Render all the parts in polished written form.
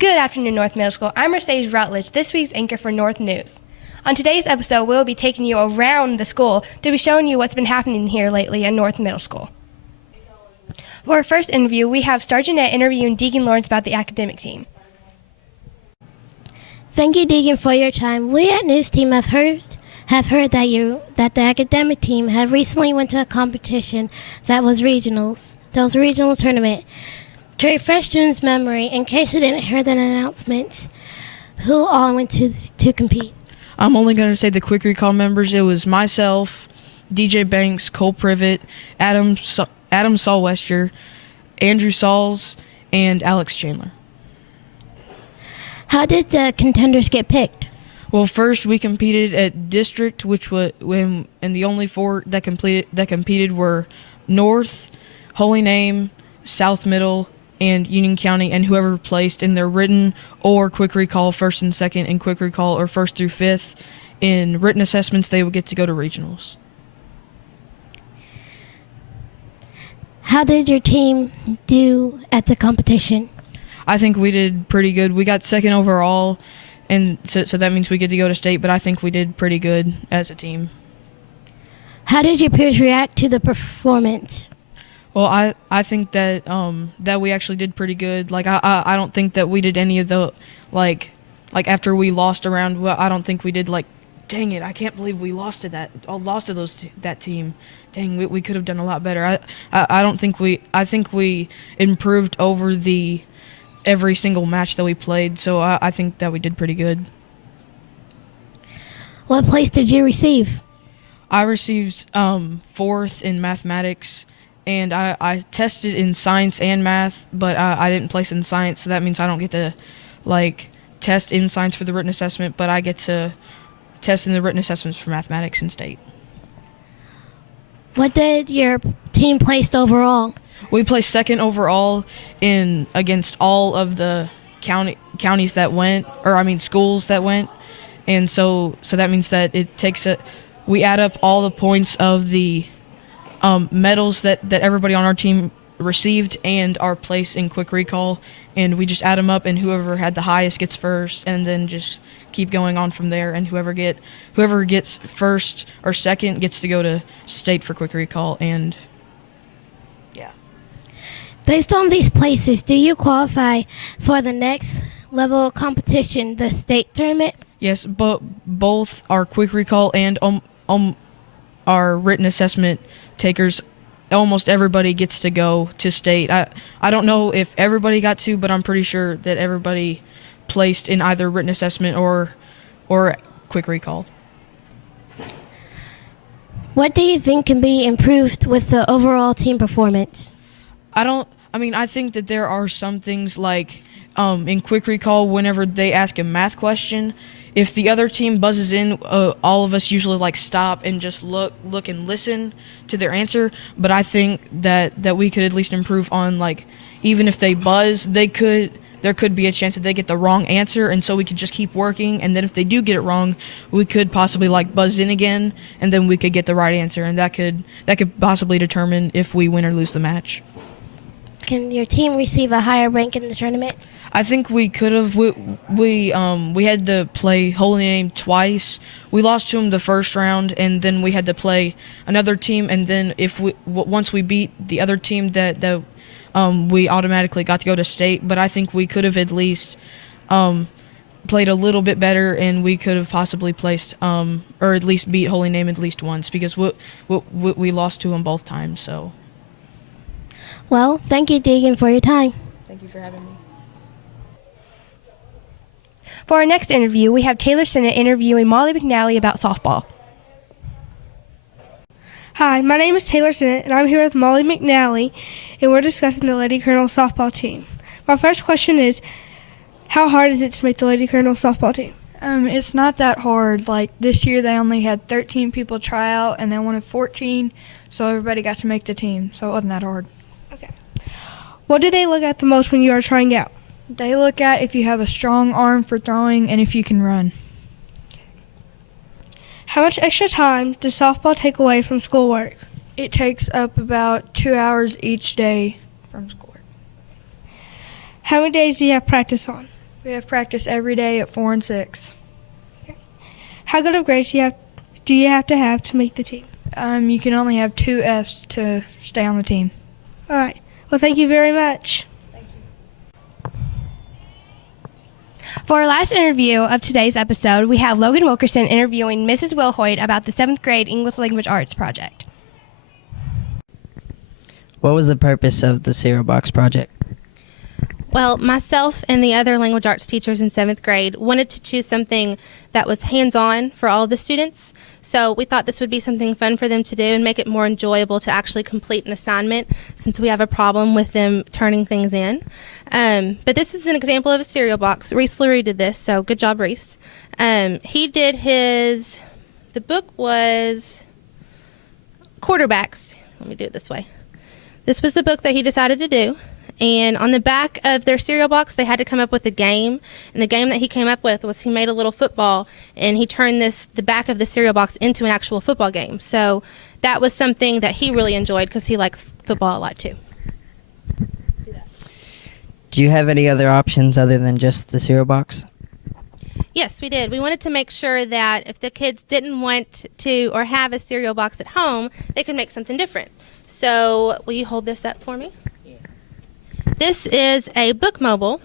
Good afternoon, North Middle School. I'm Mercedes Rutledge, this week's anchor for North News. On today's episode, we'll be taking you around the school to be showing you what's been happening here lately at North Middle School. For our first interview, we have Sergeant Ed interviewing Deacon Lawrence about the academic team. Thank you, Deacon, for your time. We at News Team have heard that the academic team have recently went to a competition that was regionals. That was a regional tournament. To refresh students' memory, in case you didn't hear the announcement, who all went to compete? I'm only going to say the quick recall members. It was myself, DJ Banks, Cole Privet, Adam Saulwester, Andrew Sauls, and Alex Chandler. How did the contenders get picked? Well, first we competed at district, which was and the only four that competed were North, Holy Name, South Middle, and Union County, and whoever placed in their written or quick recall first and second, and quick recall or first through fifth in written assessments, they would get to go to regionals. How did your team do at the competition? I think we did pretty good. We got second overall, and so that means we get to go to state, but I think we did pretty good as a team. How did your peers react to the performance? Well, I think that that we actually did pretty good. Like I don't think that we did any of the like after we lost around. Well, I don't think we did like, dang it, I can't believe we lost to that team. Dang, we could have done a lot better. I don't think I think we improved over every single match that we played. So I think that we did pretty good. What place did you receive? I received fourth in mathematics. And I tested in science and math, but I didn't place in science, so that means I don't get to, test in science for the written assessment, but I get to test in the written assessments for mathematics in state. What did your team place overall? We placed second overall against all of the counties that went, schools that went, and so that means that we add up all the points of the medals that everybody on our team received and our place in quick recall, and we just add them up, and whoever had the highest gets first, and then just keep going on from there, and whoever gets first or second gets to go to state for quick recall. And yeah. Based on these places, do you qualify for the next level competition, the state tournament? Yes, but both our quick recall and our written assessment takers, almost everybody gets to go to state. I don't know if everybody got to, but I'm pretty sure that everybody placed in either written assessment or quick recall. What do you think can be improved with the overall team performance? I think that there are some things like in quick recall, whenever they ask a math question, if the other team buzzes in, all of us usually stop and just look and listen to their answer. But I think that we could at least improve on even if they buzz, there could be a chance that they get the wrong answer, and so we could just keep working. And then if they do get it wrong, we could possibly buzz in again, and then we could get the right answer, and that could possibly determine if we win or lose the match. Can your team receive a higher rank in the tournament? I think we could have. We had to play Holy Name twice. We lost to them the first round, and then we had to play another team. And then once we beat the other team, that we automatically got to go to state. But I think we could have at least played a little bit better, and we could have possibly placed or at least beat Holy Name at least once, because we lost to them both times. So. Well, thank you, Deacon, for your time. Thank you for having me. For our next interview, we have Taylor Sennett interviewing Molly McNally about softball. Hi, my name is Taylor Sennett, and I'm here with Molly McNally, and we're discussing the Lady Colonel softball team. My first question is, how hard is it to make the Lady Colonel softball team? It's not that hard. This year they only had 13 people try out, and they wanted 14, so everybody got to make the team, so it wasn't that hard. Okay. What do they look at the most when you are trying out? They look at if you have a strong arm for throwing and if you can run. How much extra time does softball take away from schoolwork? It takes up about 2 hours each day from schoolwork. How many days do you have practice on? We have practice every day at 4 and 6. How good of grades do you have to make the team? You can only have 2 Fs to stay on the team. All right. Well, thank you very much. For our last interview of today's episode, we have Logan Wilkerson interviewing Mrs. Wilhoit about the 7th grade English Language Arts project. What was the purpose of the cereal box project? Well, myself and the other language arts teachers in 7th grade wanted to choose something that was hands-on for all the students. So we thought this would be something fun for them to do and make it more enjoyable to actually complete an assignment, since we have a problem with them turning things in. But this is an example of a cereal box. Reese Lurie did this, so good job, Reese. He did the book was Quarterbacks. Let me do it this way. This was the book that he decided to do. And on the back of their cereal box, they had to come up with a game. And the game that he came up with was he made a little football, and he turned the back of the cereal box into an actual football game. So that was something that he really enjoyed because he likes football a lot too. Do you have any other options other than just the cereal box? Yes, we did. We wanted to make sure that if the kids didn't want to or have a cereal box at home, they could make something different. So will you hold this up for me? This is a book mobile.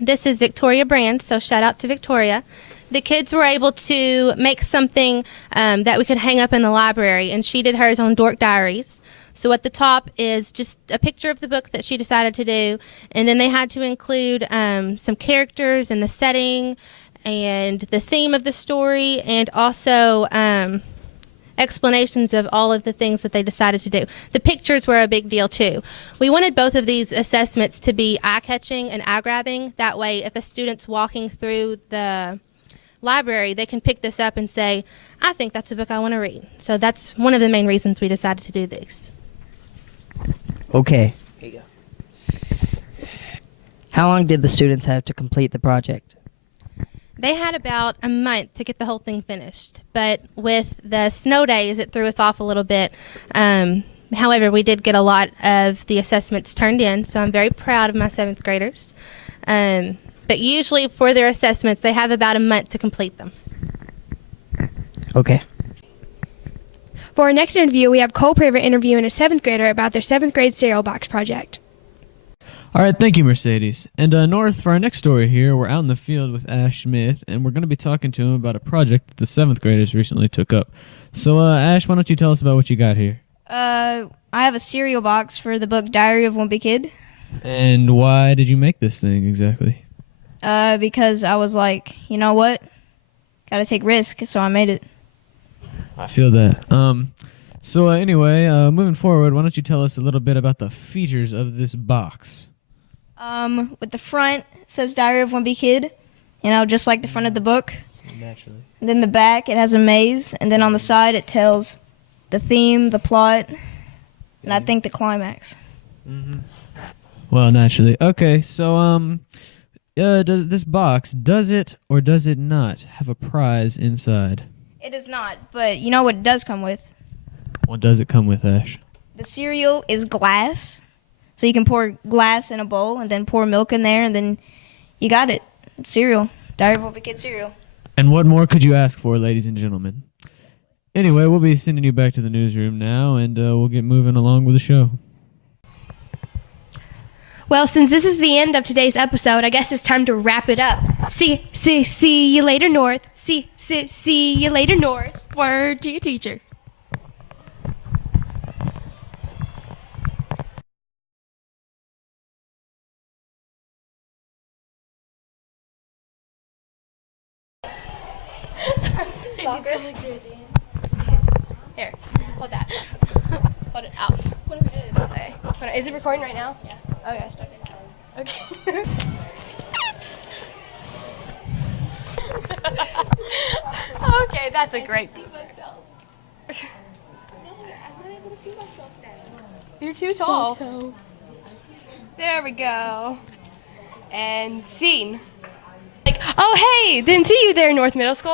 This is Victoria brand, so shout out to Victoria. The kids were able to make something that we could hang up in the library, and she did hers on Dork Diaries. So at the top is just a picture of the book that she decided to do, and then they had to include some characters and the setting and the theme of the story, and also explanations of all of the things that they decided to do. The pictures were a big deal too. We wanted both of these assessments to be eye-catching and eye-grabbing. That way, if a student's walking through the library, they can pick this up and say, I think that's a book I want to read. So that's one of the main reasons we decided to do these. Okay. Here you go. How long did the students have to complete the project? They had about a month to get the whole thing finished, but with the snow days, it threw us off a little bit. However, we did get a lot of the assessments turned in, so I'm very proud of my 7th graders. But usually for their assessments, they have about a month to complete them. Okay. For our next interview, we have Cole Praver interviewing a 7th grader about their 7th grade cereal box project. All right, thank you, Mercedes. And North, for our next story here, we're out in the field with Ash Smith, and we're going to be talking to him about a project that the 7th graders recently took up. So, Ash, why don't you tell us about what you got here? I have a cereal box for the book Diary of Wimpy Kid. And why did you make this thing exactly? Because I was like, you know what? Gotta take risk, so I made it. I feel that. Anyway, moving forward, why don't you tell us a little bit about the features of this box? With the front, it says Diary of Wimpy Kid, just like the front of the book. Naturally. And then the back, it has a maze, and then on the side, it tells the theme, the plot, and I think the climax. Mm-hmm. Well, naturally. Okay, so, this box, does it or does it not have a prize inside? It does not, but you know what it does come with? What does it come with, Ash? The cereal is glass, so you can pour glass in a bowl and then pour milk in there, and then you got it. It's cereal. Diary of a Wimpy Kid cereal. And what more could you ask for, ladies and gentlemen? Anyway, we'll be sending you back to the newsroom now, and we'll get moving along with the show. Well, since this is the end of today's episode, I guess it's time to wrap it up. See you later, North. See you later, North. Word to your teacher. Here, hold that. Hold it out. What if it is? Okay. Is it recording right now? Yeah. Okay. Okay. Okay, that's a great feat. You're too tall. There we go. And scene. Oh, hey, didn't see you there, North Middle School.